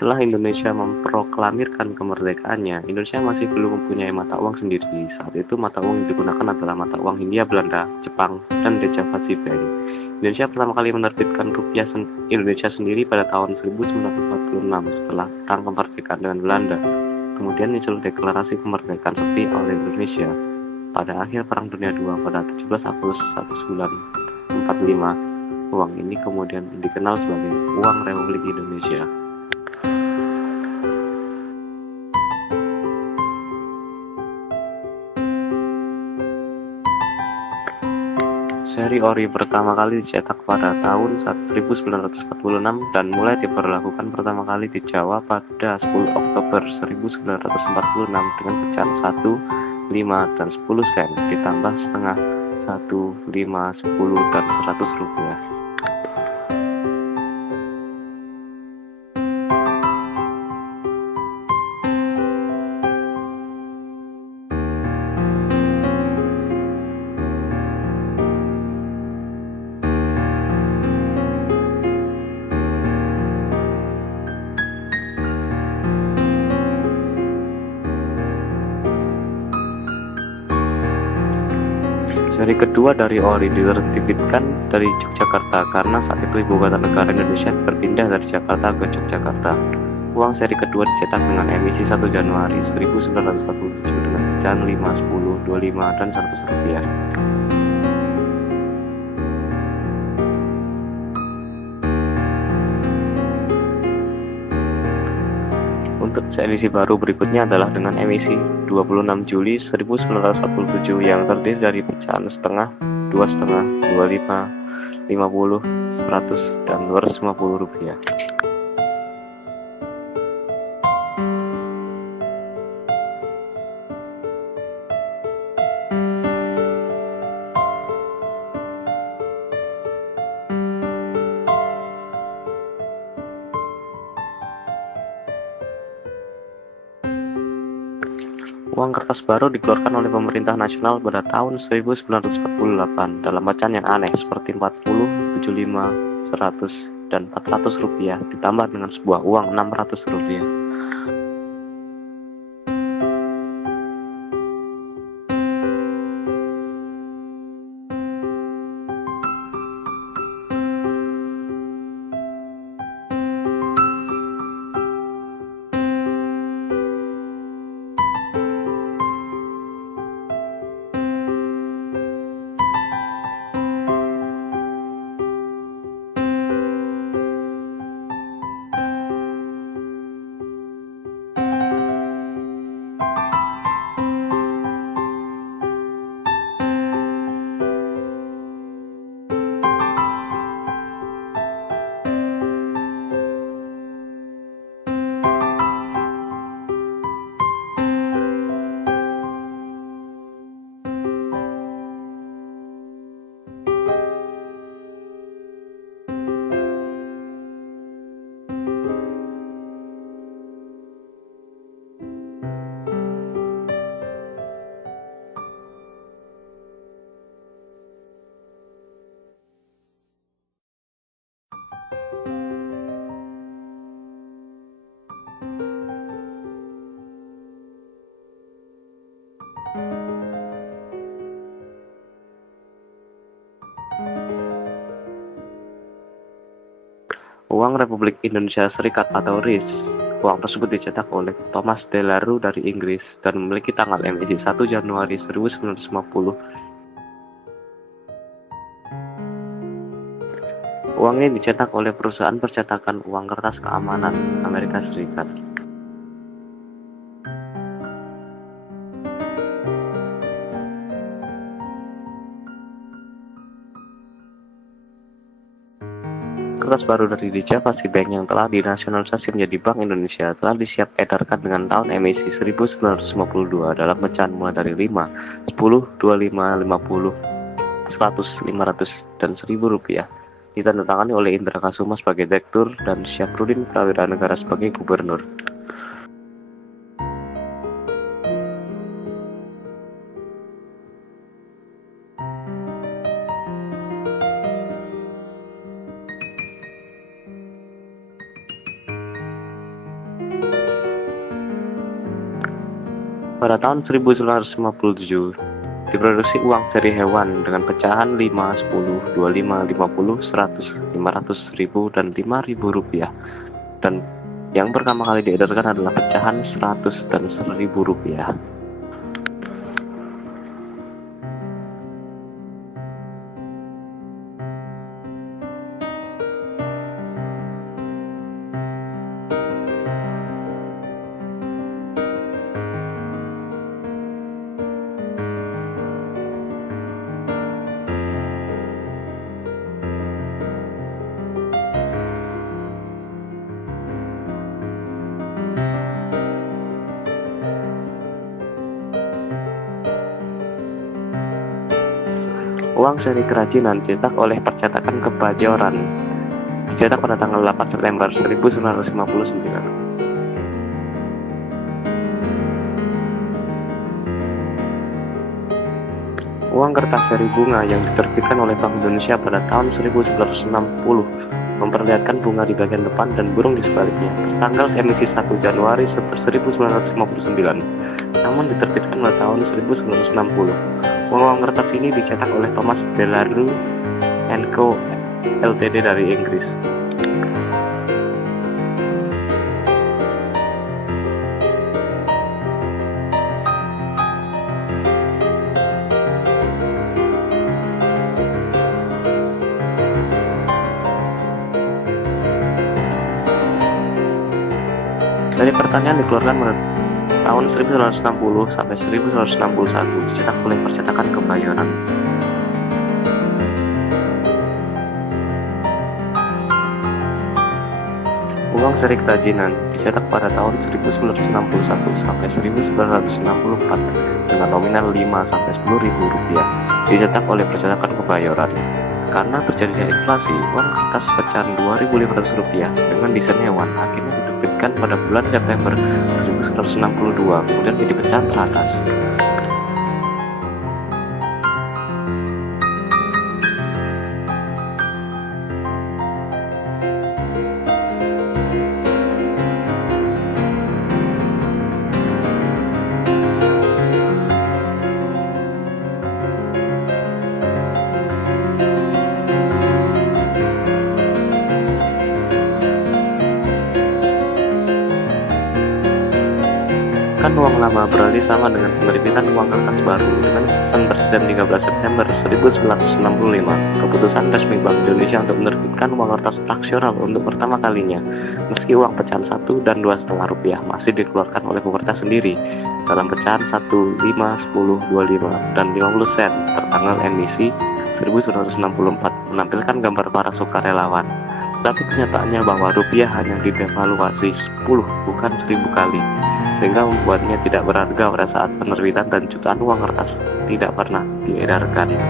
Setelah Indonesia memproklamirkan kemerdekaannya, Indonesia masih belum mempunyai mata uang sendiri. Saat itu mata uang yang digunakan adalah mata uang Hindia Belanda, Jepang, dan Dejavasi Bank. Indonesia pertama kali menerbitkan rupiah Indonesia sendiri pada tahun 1946 setelah perang kemerdekaan dengan Belanda. Kemudian muncul deklarasi kemerdekaan resmi oleh Indonesia pada akhir Perang Dunia II pada 17 Agustus 1945. Uang ini kemudian dikenal sebagai Uang Republik Indonesia. Seri ori pertama kali dicetak pada tahun 1946 dan mulai diberlakukan pertama kali di Jawa pada 10 Oktober 1946 dengan pecahan 1, 5, dan 10 sen ditambah setengah 1, 5, 10, dan 100 rupiah. Seri kedua dari ori diterbitkan dari Yogyakarta karena saat itu ibu kota negara Indonesia berpindah dari Jakarta ke Yogyakarta. Uang seri kedua dicetak dengan emisi 1 Januari 1947 dengan pecahan 5, 10, 25, dan 100 rupiah. Untuk edisi baru berikutnya adalah dengan emisi 26 Juli 1947 yang terdiri dari pecahan setengah, 2,5, 25, 50, 100, dan 250 rupiah. Uang kertas baru dikeluarkan oleh pemerintah nasional pada tahun 1948 dalam bacaan yang aneh seperti 40, 75, 100, dan 400 rupiah ditambah dengan sebuah uang 600 rupiah. Uang Republik Indonesia Serikat atau RIS. Uang tersebut dicetak oleh Thomas De La Rue dari Inggris dan memiliki tanggal emisi 1 Januari 1950. Uang ini dicetak oleh perusahaan percetakan uang kertas keamanan Amerika Serikat. Kertas baru dari Dejavasi Bank yang telah dinasionalisasi menjadi Bank Indonesia telah disiap edarkan dengan tahun emisi 1952 dalam pecahan mulai dari 5, 10, 25, 50, 100, 500, dan 1000 rupiah. Ditandatangani oleh Indra Kasuma sebagai Direktur dan Syafruddin Prawira Negara sebagai Gubernur. Pada tahun 1957, diproduksi uang seri hewan dengan pecahan 5, 10, 25, 50, 100, 500 ribu, dan 5.000 rupiah. Dan yang pertama kali diedarkan adalah pecahan 100 dan 1.000 rupiah. Uang seri kerajinan dicetak oleh Percetakan Kebayoran, dicetak pada tanggal 8 September 1959. Uang kertas seri bunga yang diterbitkan oleh Bank Indonesia pada tahun 1960 memperlihatkan bunga di bagian depan dan burung di sebaliknya, tertanggal emisi 1 Januari 1959, namun diterbitkan pada tahun 1960. Uang kertas ini dicetak oleh Thomas Delarue & Co. Ltd. dari Inggris. Dari pertanian dikeluarkan pada tahun 1960 sampai 1961, dicetak oleh Percetakan Kebayoran. Uang seri kerajinan dicetak pada tahun 1961 sampai 1964 dengan nominal 5 sampai 10.000 rupiah, dicetak oleh Percetakan Kebayoran. Karena terjadinya inflasi, uang kertas pecahan 2.500 rupiah dengan desain hewan akhirnya diterbitkan pada bulan September 1962, kemudian menjadi pecahan teratas. Kan uang lama berarti sama dengan penerbitan uang kertas baru dengan keputusan Presiden 13 September 1965, keputusan resmi Bank Indonesia untuk menerbitkan uang kertas fraksional untuk pertama kalinya, meski uang pecahan 1 dan 2,5 rupiah masih dikeluarkan oleh pemerintah sendiri dalam pecahan 1, 5, 10, 25, dan 50 sen tertanggal emisi 1964 menampilkan gambar para sukarelawan. Tapi kenyataannya bahwa rupiah hanya didevaluasi 10 bukan 1000 kali, sehingga membuatnya tidak berharga pada saat penerbitan dan jutaan uang kertas tidak pernah diedarkan.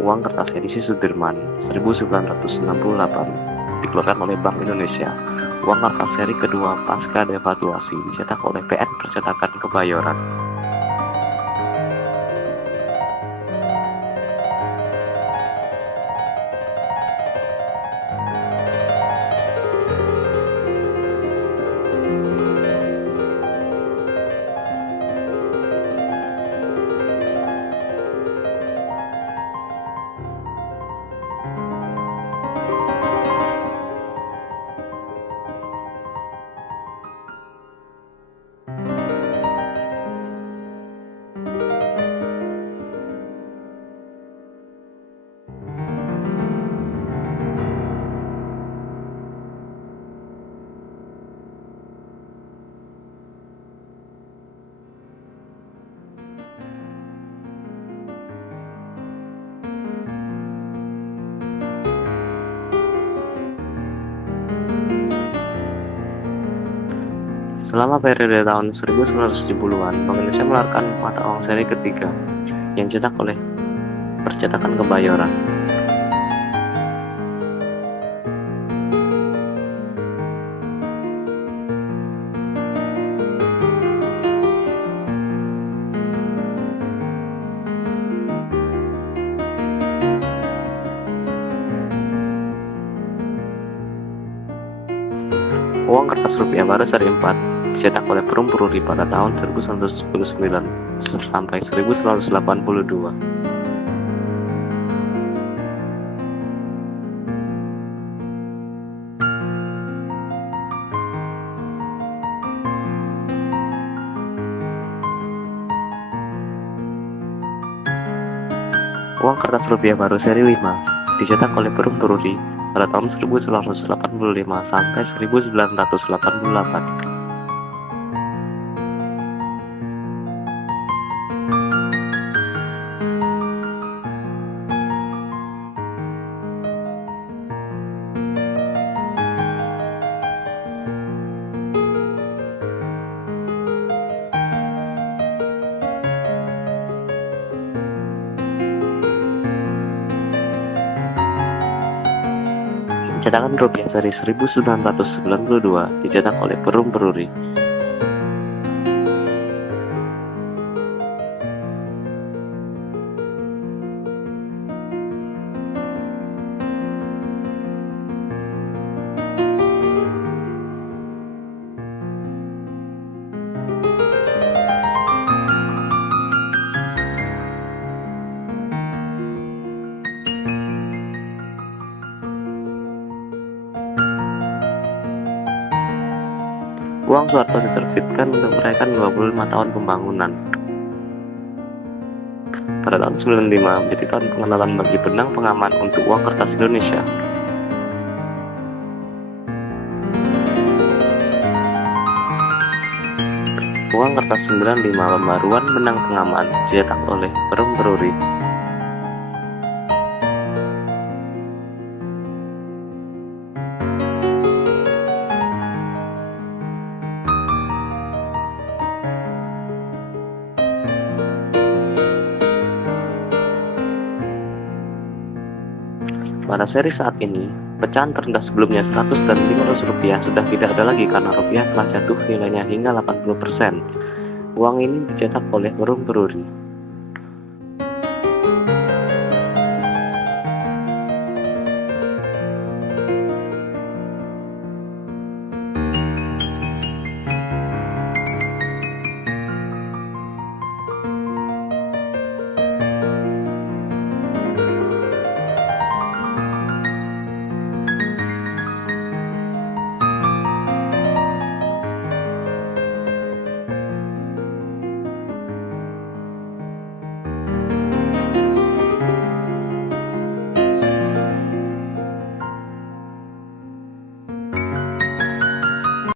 Uang kertas edisi Sudirman 1968 dikeluarkan oleh Bank Indonesia. Uang kertas seri kedua pasca devaluasi dicetak oleh PN Percetakan Kebayoran. Selama periode tahun 1970-an, Bank Indonesia mengeluarkan mata uang seri ketiga yang dicetak oleh Percetakan Kebayoran. Uang kertas rupiah baru seri 4 dicetak oleh Perum Peruri pada tahun 1999 sampai 1982. Uang kertas rupiah baru seri 5 dicetak oleh Perum Peruri pada tahun 1985 sampai 1988. Cetakan rupiah seri 1992 dicetak oleh Perum Peruri. Uang Soeharto diterbitkan untuk merayakan 25 tahun pembangunan. Pada tahun 95 menjadi tahun pengenalan bagi benang pengaman untuk uang kertas Indonesia. Uang kertas 95 pembaruan benang pengaman dicetak oleh Perum Peruri. Pada seri saat ini, pecahan terendah sebelumnya 100 dan 500 rupiah sudah tidak ada lagi karena rupiah telah jatuh nilainya hingga 80%. Uang ini dicetak oleh Perum Peruri.